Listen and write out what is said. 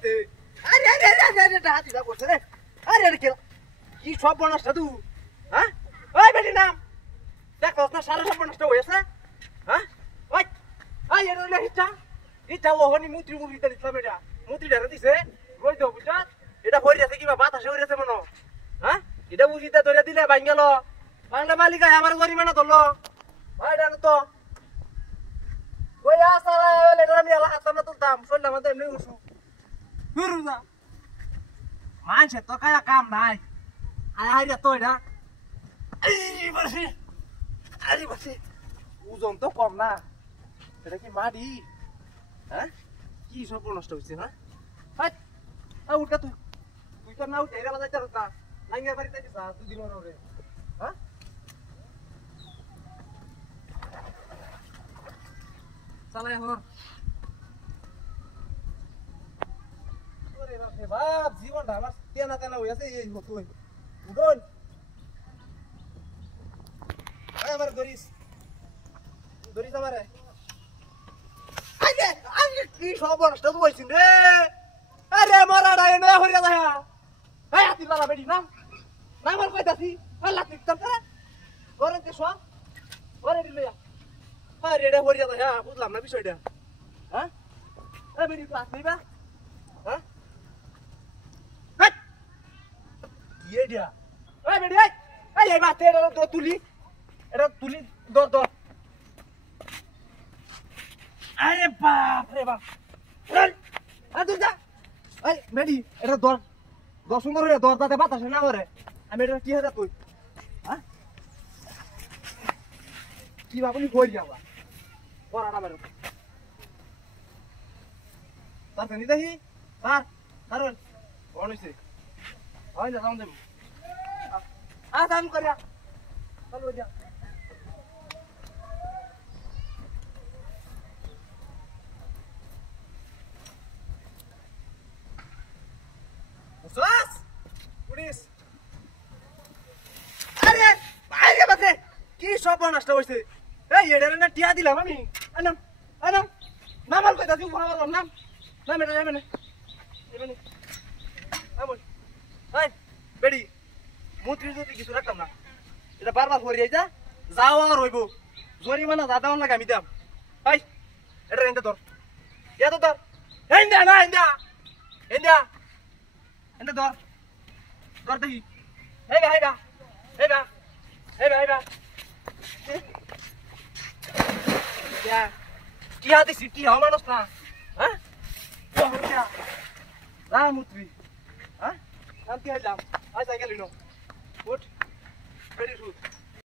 করতে আরে আরে আরে আরে হাতি দা করছে রে আরে আরে কি সব বনসটা তুই হ্যাঁ ওই বেটি নাম দেখছ না সারা সব বনসটা হইছে হ্যাঁ ওই আই এর না ইটা ওহনি মুত্রি মুত্রিটা দিছলাম এটা মুত্রিটা দিছে রই দাও বুঝা এটা হইছে কি বা বাতাসে হইছে মনো হ্যাঁ এটা বুঝিতে ধরে দিলে ভাঙ গেল বাংলা মালিক আমার গরিমানা ধরলো ওই ডান তো ওই আসালা লেটার আমি আলা হাত না তুলতাম শুনলাম আমাদের এমনি উঠু হুরুজা মানছে তো কায়া কাম নাই আয় হাইরা তো এটা আরে বসে ওজন তো কম না এটা কি মাটি হ্যাঁ কি সব নষ্ট হইছে হ্যাঁ হাই আ উঠা তুই তুই তো না উঠে এরা বাজাইতে রতা লাঙ্গা বাড়িতে যা দুদিন ওরে হ্যাঁ চালাই হর ওরে বাপরে বাপ জীবনটা আমার তেনা তেনা হই আছে এই হতো উডন আয় আমার দরিস আমারে আরে আরে কি সব নষ্ট হইছিস রে আরে মরাডা এনে হরিয়া দা এই হাতি বালা বেডি নাম নাম আর কইতাছি আল্লাহ কিতাম রে ঘরে তে শোয়া ঘরে দিলয়া আরে রে হরিয়া দা বুঝলাম না বিষয়টা হ্যাঁ এ বেডি ক্লাস নিবা হ্যাঁ হাট কি এডিয়া এই বেডি এই বাতে এটা তুলি দর আরে বাপ রে বাপ আরে তুই যা এই বেডি এটা দর সুন্দর হয়ে দর তাতে বাতাসে না করে আমি এটা কি হাজার তুই হ্যাঁ কি বাপুনি কই যাবা পড়াটা বেরো তার জানি দেখি তার কোন হইছে হয় না যাও দেব দাম করিয়া চলো যা Sus! Pulis! আরে বাইরে বাতে কি সব নষ্ট হইছে এই এডারে না টিয়া দিলাম আমি আনাম নামাল কইতা তুই ভালো নাম এটা যাবে না আমল এই বেডি মুত্রি যদি কিছু রাখতাম না এটা বারবার হরি যাইতা যাও আর হইব জরিমানা দাদাও লাগে আমি দাম ভাই এটা এন্ড ধর ইয়া তো ধর এন্ড না এন্ড এন্ড ধর দেখি হেবা ya কি হাতে সিটি হাও মানুষ না হ্যাঁ রামুত্রি হ্যাঁ শান্তি হইলাম আজ সাইকেল নিনো